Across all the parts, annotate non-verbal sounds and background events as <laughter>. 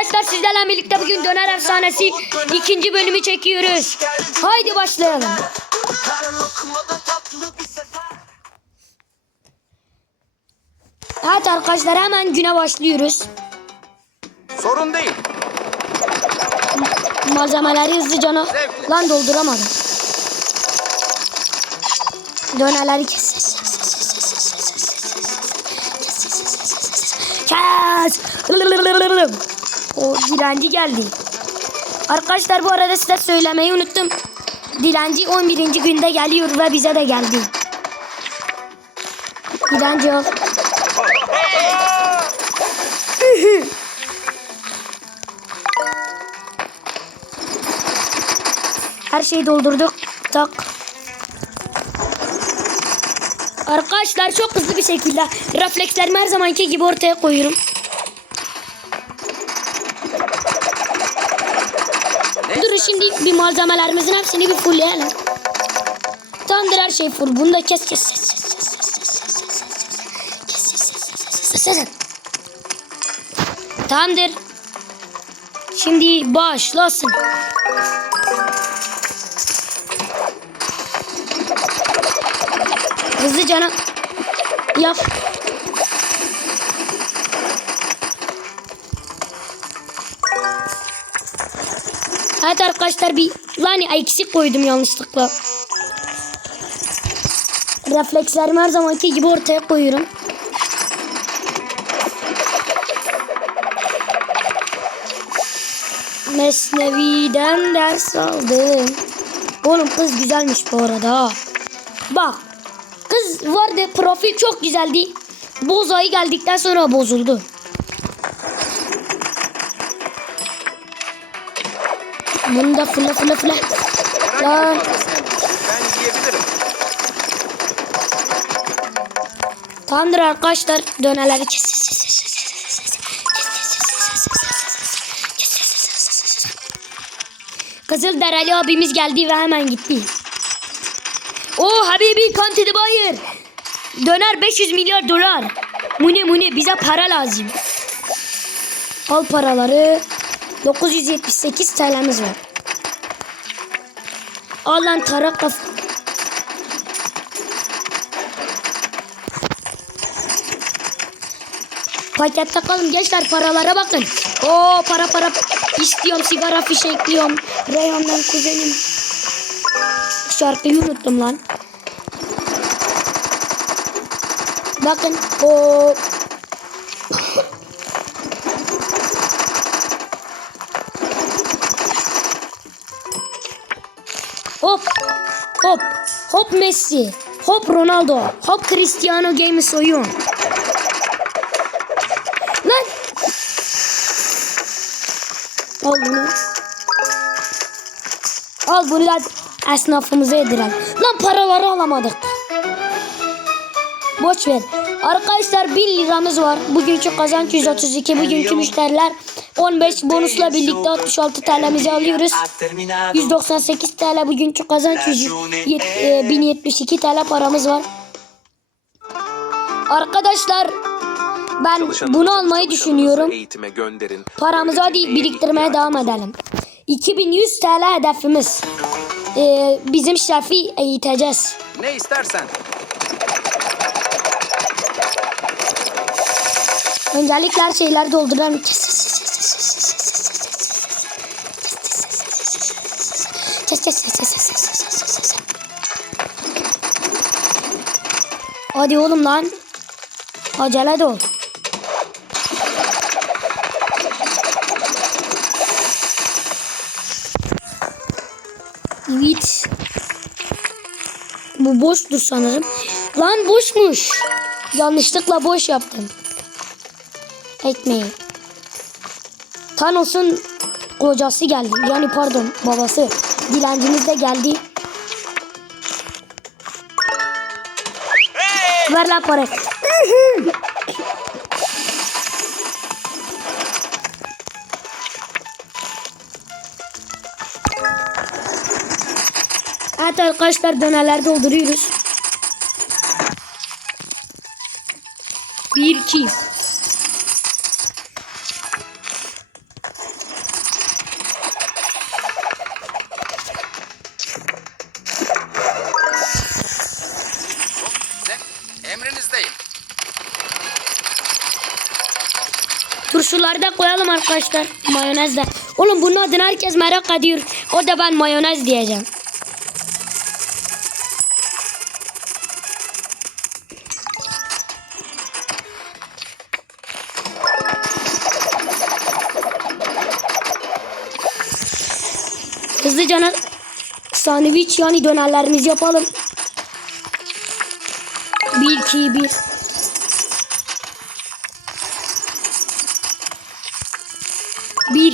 Arkadaşlar sizlerle birlikte bugün Döner Efsanesi ikinci bölümü çekiyoruz. Haydi başlayalım. Evet arkadaşlar hemen güne başlıyoruz. Sorun değil. Malzemeleri hızlıca lan dolduramadım. Dönerleri kes. Kes. O dilenci geldi. Arkadaşlar bu arada size söylemeyi unuttum. Dilenci 11. günde geliyor ve bize de geldi. Dilenci ol. Her şeyi doldurduk. Tak. Arkadaşlar çok hızlı bir şekilde reflekslerimi her zamanki gibi ortaya koyuyorum. Şimdi bir malzemelerimizin hepsini bir fullleyelim. Tamamdır her şey full. Bunu da kes kes kes kes kes kes kes kes kes kes kes kes kes kes Tamamdır. Şimdi başlasın. Hızlı canım. Yap. Evet arkadaşlar bir lan eksik koydum yanlışlıkla. Reflekslerimi her zamanki gibi ortaya koyuyorum. Mesnevi'den ders aldım. Oğlum kız güzelmiş bu arada. Bak Kız vardı profil çok güzeldi. Boz ayı geldikten sonra bozuldu. Bunu da fırla fırla fırla. Lan Ben yiyebilirim. tamamdır arkadaşlar dönerleri kes. Kızıl Dereli abimiz geldi ve hemen gitti. O Habibi kantidi bayır. Döner 500 milyar dolar. Muni muni bize para lazım. Al paraları. 978 TL'miz var. Al lan tarak kafa. Pakette kalın gençler paralara bakın. Oo para para istiyorum sigara fişekliyorum. Reyhan'dan kuzenim. Şarkıyı unuttum lan. Bakın o hop Messi hop Ronaldo hop Cristiano Games oyun. Lan Al bunu. Al bunu da esnafımıza yedirelim. Lan paraları alamadık. Boş ver. Arkadaşlar 1 liramız var. Bugünkü kazanç 132. Bugünkü müşteriler 15 bonusla birlikte 66 TL'mizi alıyoruz. 198 TL bugünkü kazanç 100 yet- e, 1072 TL paramız var. Arkadaşlar ben bunu almayı düşünüyorum. Gönderin. Paramızı hadi biriktirmeye devam edelim. 2100 TL hedefimiz. Ee, bizim şefi eğiteceğiz. Ne istersen. Öncelikle her şeyleri dolduralım. Hadi oğlum lan. Acele de ol. Evet. Bu boştur sanırım. Lan boşmuş. Yanlışlıkla boş yaptım. Ekmeği. Thanos'un kocası geldi. Yani pardon babası. Dilencimiz de geldi. Ver lan parayı. Evet arkadaşlar dönerler dolduruyoruz. Bir iki. Koyalım arkadaşlar. Mayonez de. Oğlum bunun adını herkes merak ediyor. O da ben mayonez diyeceğim. Hızlıca sandviç yani dönerlerimizi yapalım. 1 2 1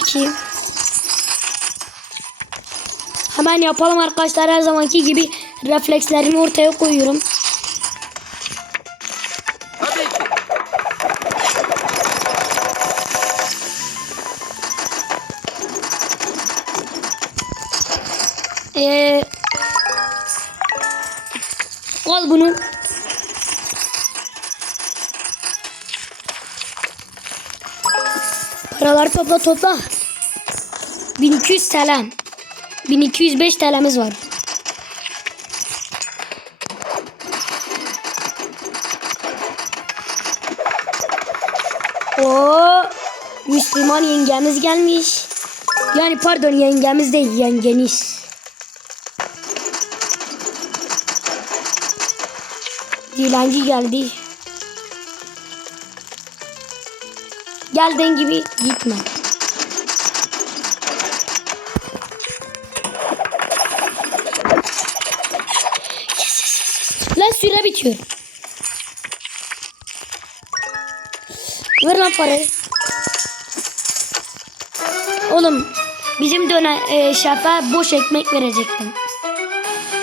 1 2 Hemen yapalım arkadaşlar her zamanki gibi reflekslerimi ortaya koyuyorum. Ee, al bunu. Paraları topla topla. 1200 TL. 1205 TL'miz var. Oo, Müslüman yengemiz gelmiş. Yani pardon yengemiz değil yengeniz. Dilenci geldi. Geldiğin gibi gitme. Bitiyor. Ver lan parayı. Oğlum bizim döne e, şefe boş ekmek verecektim.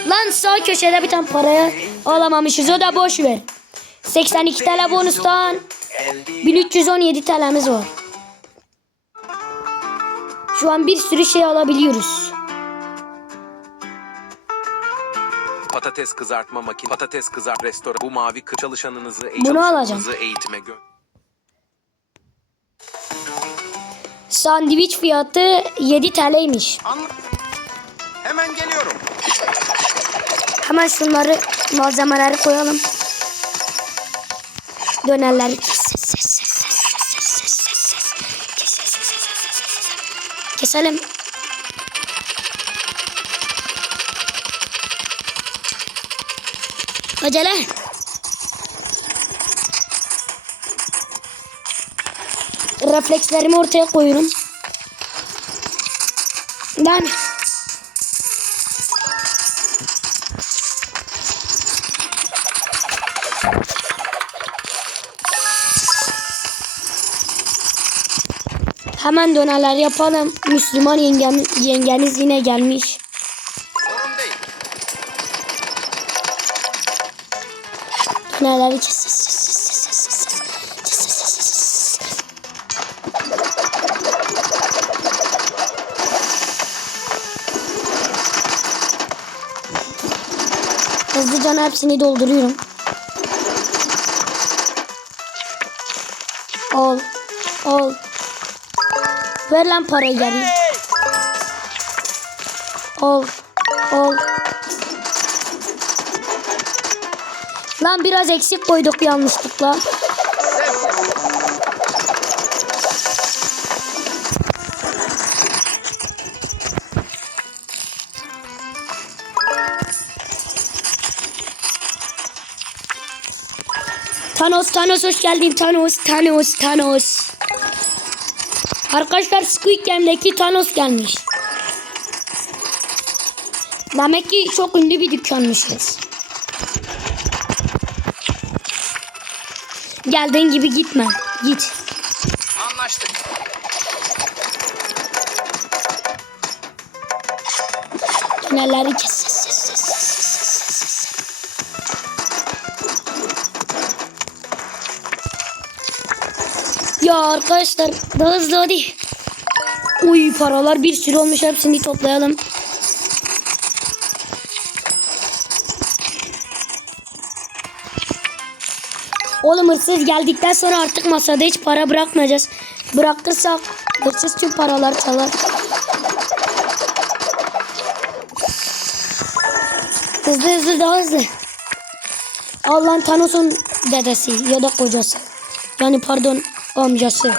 Lan sağ köşede bir tane paraya alamamışız o da boş ver. 82 TL bonustan 1317 TL'miz var. Şu an bir sürü şey alabiliyoruz. Patates kızartma makine. Patates kızart restoran. Bu mavi kı çalışanınızı, Bunu alacağım. çalışanınızı eğitime gö. Sandviç fiyatı 7 TL'ymiş. Anla. Hemen geliyorum. Hemen şunları malzemeleri koyalım. Dönerleri keselim. Acele. Reflekslerimi ortaya koyuyorum. Ben Hemen dönerler yapalım. Müslüman yengem, yengeniz yine gelmiş. Kes. Hızlıca hepsini dolduruyorum. Ol. Ol. Ver lan parayı geri. Ol. Ol. Lan biraz eksik koyduk yanlışlıkla. Thanos, Thanos hoş geldin. Thanos, Thanos, Thanos. Arkadaşlar Squid Game'deki Thanos gelmiş. Demek ki çok ünlü bir dükkanmışız. Geldiğin gibi gitme. Git. Anlaştık. Kes, kes. Ya arkadaşlar daha hızlı hadi. Uy paralar bir sürü olmuş hepsini toplayalım. Oğlum hırsız geldikten sonra artık masada hiç para bırakmayacağız. Bırakırsak hırsız tüm paralar çalar. Hızlı hızlı daha hızlı. Allah'ın Thanos'un dedesi ya da kocası. Yani pardon amcası.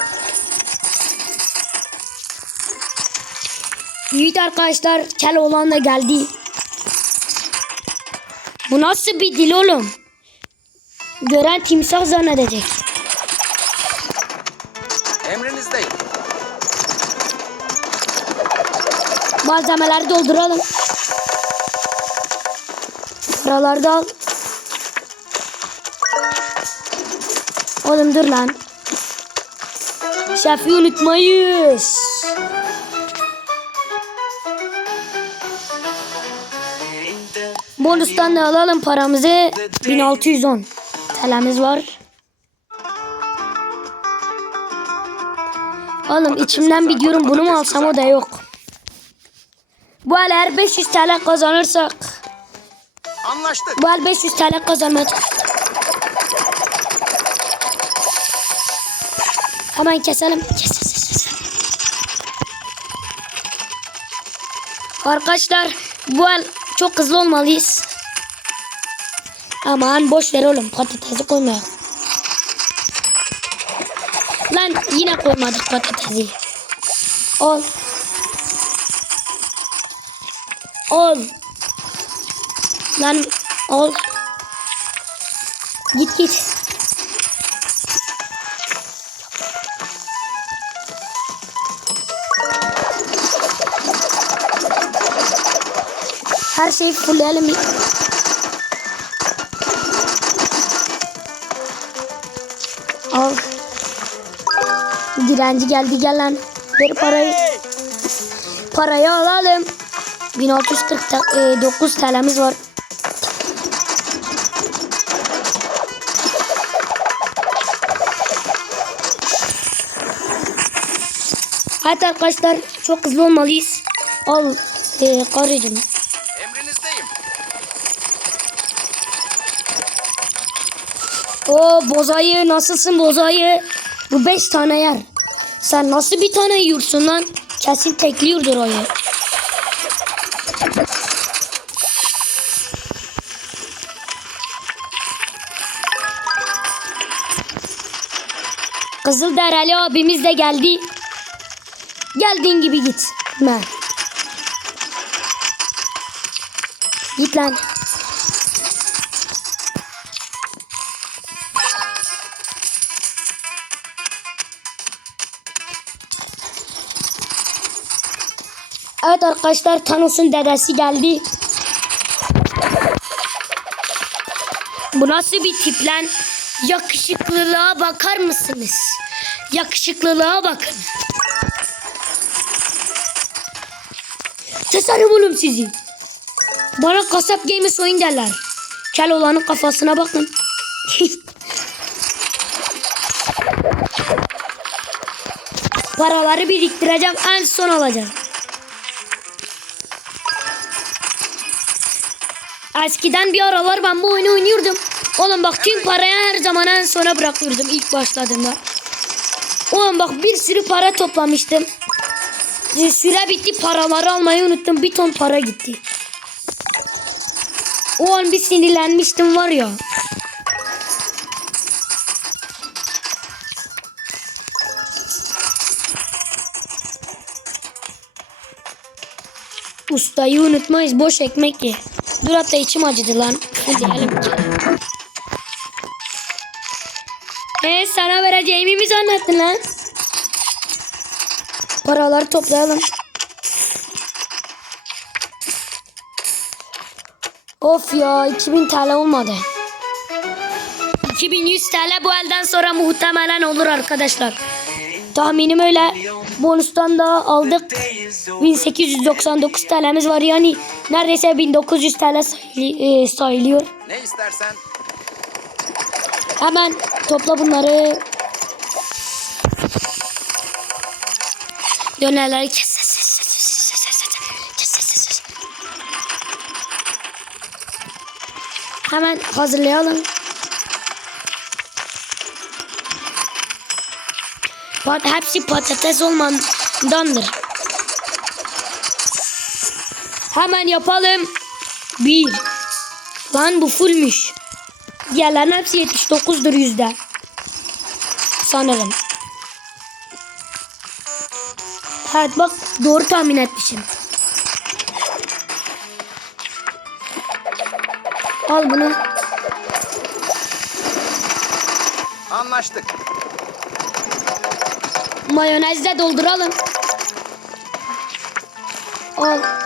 Yiğit arkadaşlar kel olan da geldi. Bu nasıl bir dil oğlum? Gören timsah zannedecek. Emrinizdeyim. Malzemeleri dolduralım. Paraları da al. Oğlum dur lan. Şefi unutmayız. Bonustan da alalım paramızı. 1610 TL'miz var. Oğlum içimden bir diyorum bunu mu alsam o da yok. Bu el eğer 500 TL kazanırsak Anlaştık. bu el 500 TL kazanmaya Hemen keselim. Kes, kes, kes, kes. Arkadaşlar bu el çok hızlı olmalıyız. Aman boş ver oğlum patatesi koymayalım. Lan yine koymadık patatesi. Ol. Ol. Lan ol. Git git. Her şeyi fullleyelim. Direnci geldi gel lan. Ver parayı. Parayı alalım. 1649 TL'miz var. Hadi arkadaşlar çok hızlı olmalıyız. Al e, karıcığım. Emrinizdeyim. O bozayı nasılsın bozayı? Bu beş tane yer. Sen nasıl bir tane yiyorsun lan? Kesin tekliyordur o yer. Kızılderili abimiz de geldi. Geldiğin gibi git. Ben. Git lan. Evet arkadaşlar Thanos'un dedesi geldi. Bu nasıl bir tip lan? Yakışıklılığa bakar mısınız? Yakışıklılığa bakın. Tasarım oğlum sizi. Bana kasap game soyun derler. Kel olanın kafasına bakın. <laughs> Paraları biriktireceğim en son alacağım. Eskiden bir aralar ben bu oyunu oynuyordum. Oğlum bak tüm parayı her zaman en sona bırakıyordum ilk başladığımda. Oğlum bak bir sürü para toplamıştım. E, Süre bitti paraları almayı unuttum. Bir ton para gitti. O an bir sinirlenmiştim var ya. Ustayı unutmayız. Boş ekmek ye. Dur hatta içim acıdı lan. Diyelim ki. Ee, sana vereceğimi mi zannettin lan? Paraları toplayalım. Of ya 2000 TL olmadı. 2100 TL bu elden sonra muhtemelen olur arkadaşlar. Tahminim öyle. Bonustan da aldık. 1899 TL'miz var yani Neredeyse 1900 TL sayı, sayılıyor. Ne istersen. Hemen topla bunları. Dönerleri kes. Hemen hazırlayalım. Pat hepsi patates olmandandır. Hemen yapalım. Bir. Lan bu fullmüş. Diğerlerin hepsi 79'dur yüzde. Sanırım. Evet bak doğru tahmin etmişim. Al bunu. Anlaştık. Mayonezle dolduralım. Al.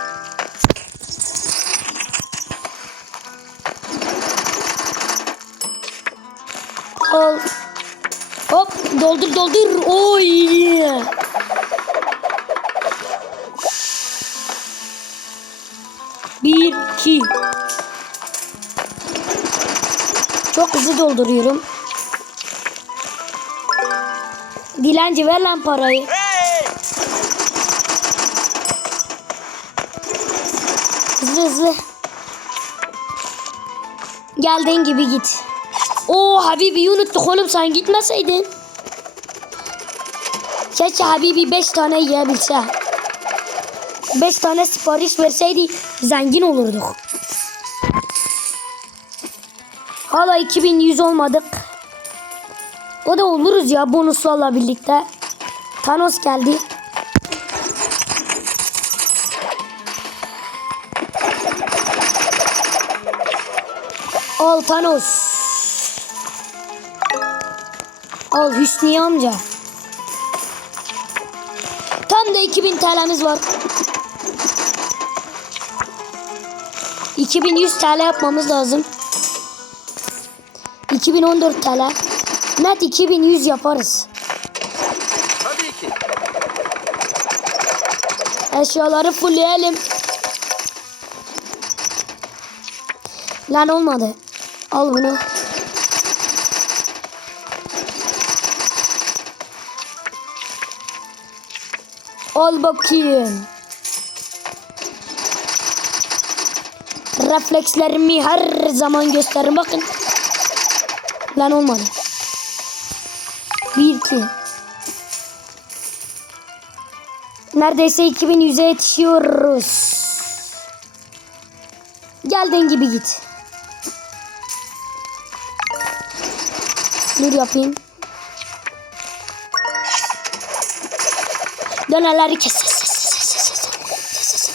Hızlı dolduruyorum. Dilenci ver lan parayı. Hızlı hızlı. Geldiğin gibi git. Oo Habibi unuttuk oğlum sen gitmeseydin. Keşke Habibi 5 tane yiyebilse. 5 tane sipariş verseydi zengin olurduk. Hala 2100 olmadık. O da oluruz ya bonuslarla birlikte. Thanos geldi. Al Thanos. Al Hüsniye amca. Tam da 2000 TL'miz var. 2100 TL yapmamız lazım. 2014 TL. Net 2100 yaparız. Tabii ki. Eşyaları fullleyelim. Lan olmadı. Al bunu. Al bakayım. Reflekslerimi her zaman gösterin bakın. Lan olmadı. Bir iki. Neredeyse 2100'e yetişiyoruz. Geldiğin gibi git. Dur yapayım. Dönerleri kes, kes, kes, kes, kes, kes, kes.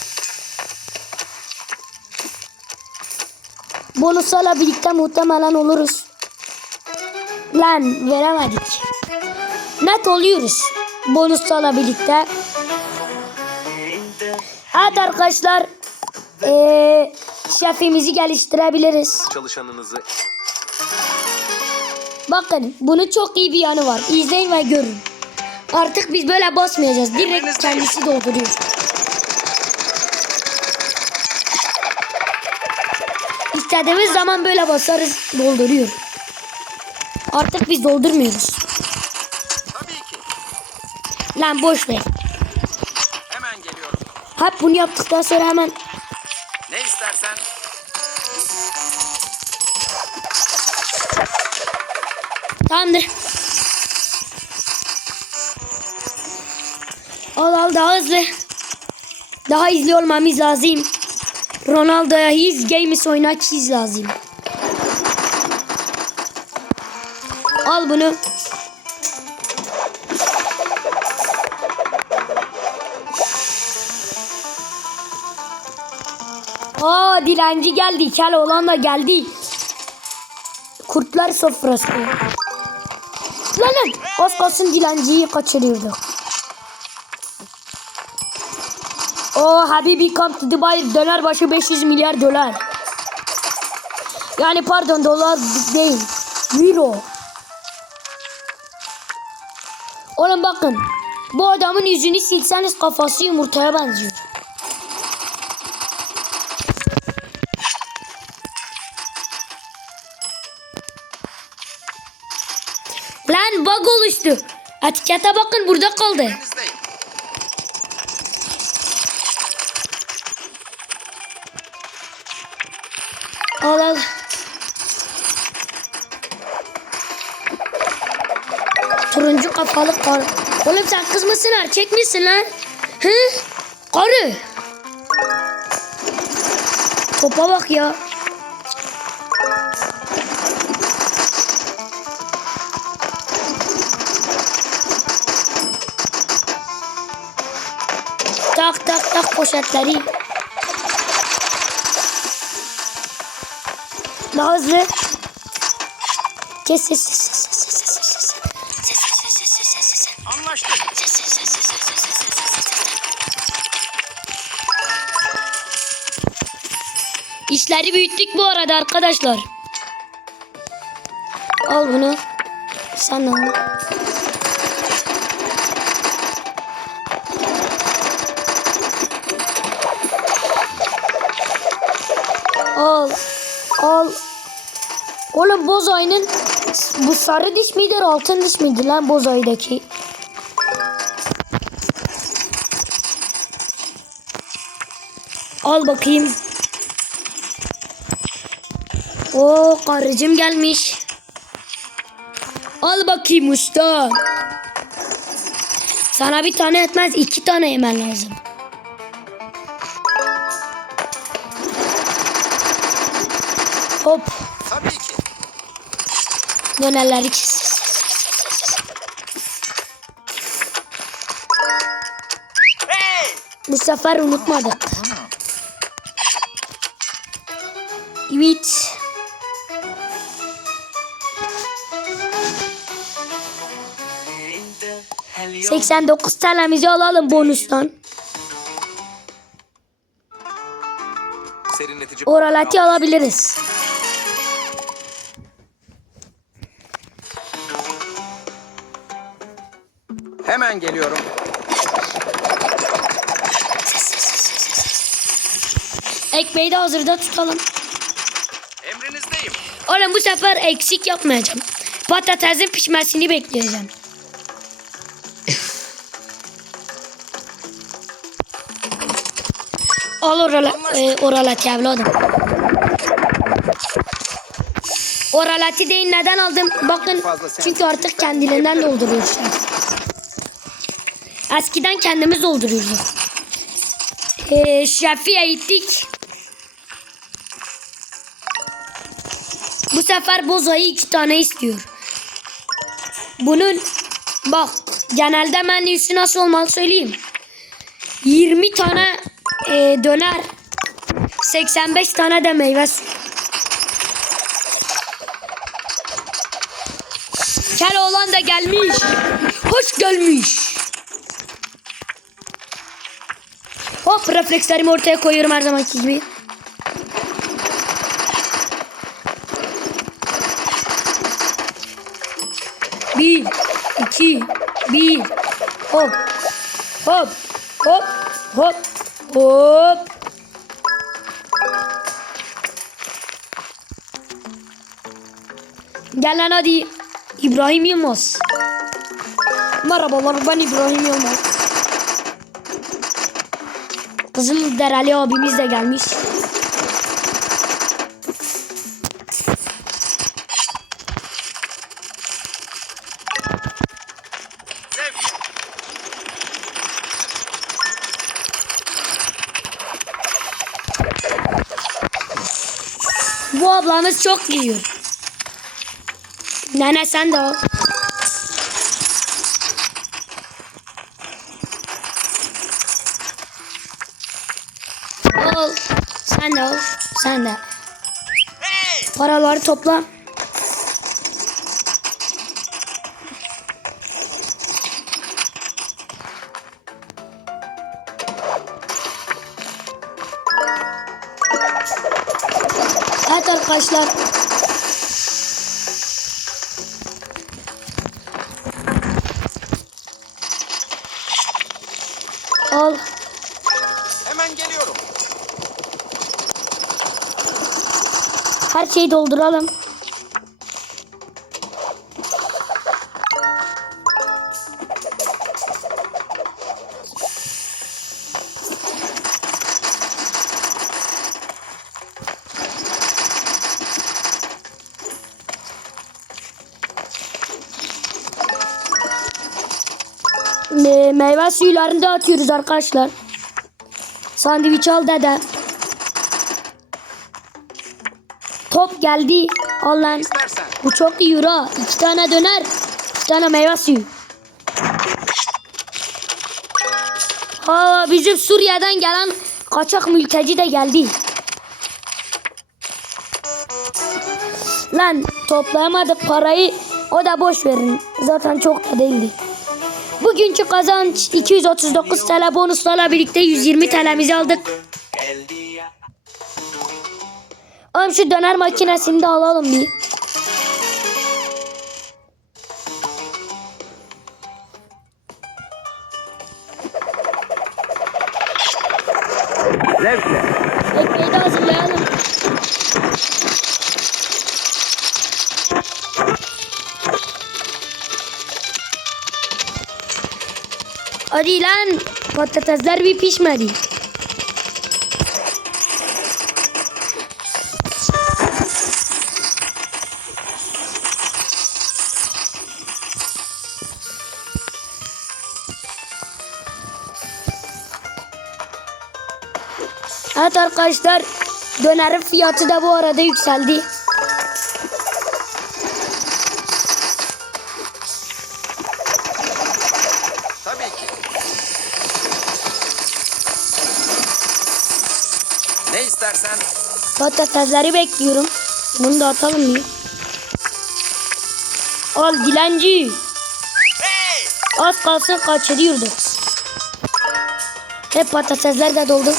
Bonuslarla birlikte muhtemelen oluruz. Lan veremedik. Net oluyoruz. Bonuslarla birlikte. Evet arkadaşlar. Eee şefimizi geliştirebiliriz. Çalışanınızı Bakın bunun çok iyi bir yanı var. İzleyin ve görün. Artık biz böyle basmayacağız. Direkt kendisi dolduruyor. İstediğimiz zaman böyle basarız dolduruyor. Artık biz doldurmuyoruz. tabii ki. Lan boş ver. Hemen geliyorum. Hep bunu yaptıktan sonra hemen Ne istersen Tamamdır. Al al daha hızlı. Daha hızlı olmamız lazım. Ronaldo'ya his games oynatmamız lazım. Al bunu. Aa dilenci geldi. Kel olan da geldi. Kurtlar sofrası. Lan lan az kalsın dilenciyi kaçırıyorduk. O Habibi come to Dubai döner başı 500 milyar dolar. Yani pardon dolar değil. Euro. Oğlum bakın. Bu adamın yüzünü silseniz kafası yumurtaya benziyor. Lan bug oluştu. Etikete bakın burada kaldı. Aa balık var. Oğlum sen kız mısın erkek misin lan? Hı? Karı. Topa bak ya. Tak tak tak poşetleri. Daha hızlı. Kes ses ses ses ses. İşleri büyüttük bu arada arkadaşlar. Al bunu. Sen al. Al. Al. Oğlum boz ayının bu sarı diş midir altın diş miydi lan boz Al bakayım. Oo karıcım gelmiş. Al bakayım usta. Sana bir tane etmez iki tane yemen lazım. Hop. Tabii ki. Dönerleri kes. Hey! Bu sefer unutmadık. Evet. Helio. 89 tanemizi alalım bonustan. Oralati alabiliriz. Hemen geliyorum. Ekmeği de hazırda tutalım. Oğlum bu sefer eksik yapmayacağım. Patatesin pişmesini bekleyeceğim. <laughs> Al orala, e, oralati evladım. Oralati değil neden aldım? Bakın çünkü artık kendiliğinden dolduruyor şu an. Eskiden kendimiz dolduruyorduk. E, şefiye gittik. Bu sefer bozayı iki tane istiyor. Bunun bak genelde menüsü nasıl olmalı söyleyeyim. 20 tane e, döner 85 tane de meyve suyu. Keloğlan da gelmiş. Hoş gelmiş. Hop reflekslerimi ortaya koyuyorum her zamanki gibi. Bir, iki, bir. Hop. Hop. Hop. Hop. Hop. Gel lan hadi. İbrahim Yılmaz. Merhabalar ben İbrahim Yılmaz. Kızım Derali abimiz de gelmiş. Ablamız çok yiyor. Nene sen de al. Al. Sen de al. Sen de. Paraları topla. Arkadaşlar. Al. Hemen geliyorum. Her şeyi dolduralım. Me- meyve suyularını dağıtıyoruz arkadaşlar. Sandviç al dede. Top geldi. Al lan. Bu çok iyi ha. İki tane döner. iki tane meyve suyu. Ha bizim Suriye'den gelen kaçak mülteci de geldi. Lan toplayamadık parayı. O da boş verin. Zaten çok da değildi. Bugünkü kazanç 239 TL bonuslarla birlikte 120 TL'mizi aldık. Oğlum şu döner makinesini de alalım bir. Hadi lan patatesler bir pişmedi. Evet arkadaşlar dönerin fiyatı da bu arada yükseldi. Patatesleri bekliyorum. Bunu da atalım bir. Al dilenci. Az kalsın kaçırıyordu. Hep patatesler de doldu.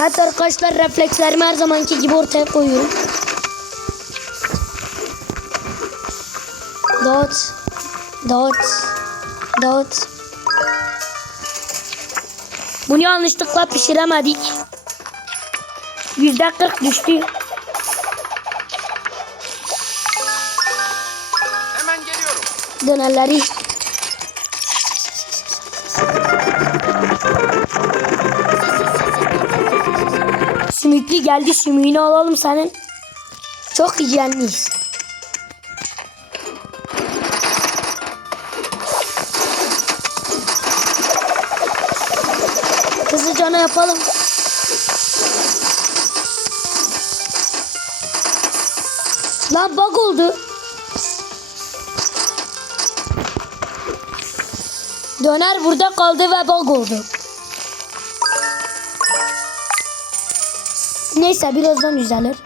Evet arkadaşlar reflekslerimi her zamanki gibi ortaya koyuyorum. Dot. Dot. Dot. Bunu yanlışlıkla pişiremedik. Yüzde kırk düştü. Hemen geliyorum. Dönerleri. Sümüklü geldi. Sümüğünü alalım senin. Çok hijyenliyiz. Hızlıca yapalım? Lan bug oldu. Döner burada kaldı ve bug oldu. Neyse birazdan düzelir.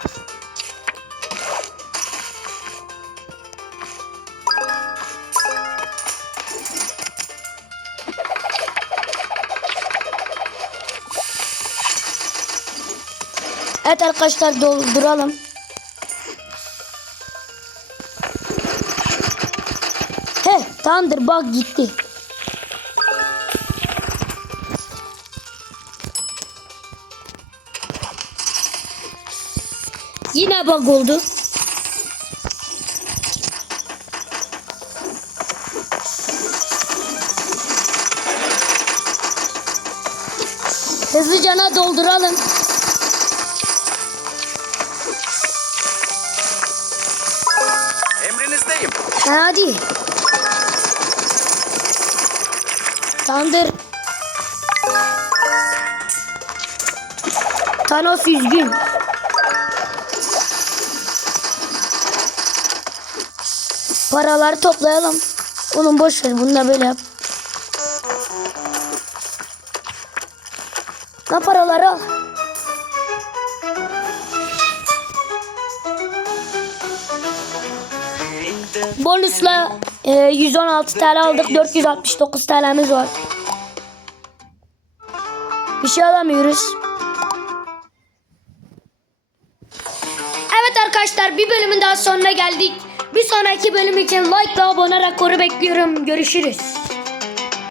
Arkadaşlar dolduralım. He tamamdır bug gitti. Yine bug oldu. Hızlıca dolduralım. Hadi. Tandır. Thanos üzgün. Paraları toplayalım. Oğlum boş ver bunu da böyle yap. Ne paraları al. Bonusla e, 116 TL aldık. 469 TL'miz var. Bir şey alamıyoruz. Evet arkadaşlar bir bölümün daha sonuna geldik. Bir sonraki bölüm için like ve abone rekoru bekliyorum. Görüşürüz.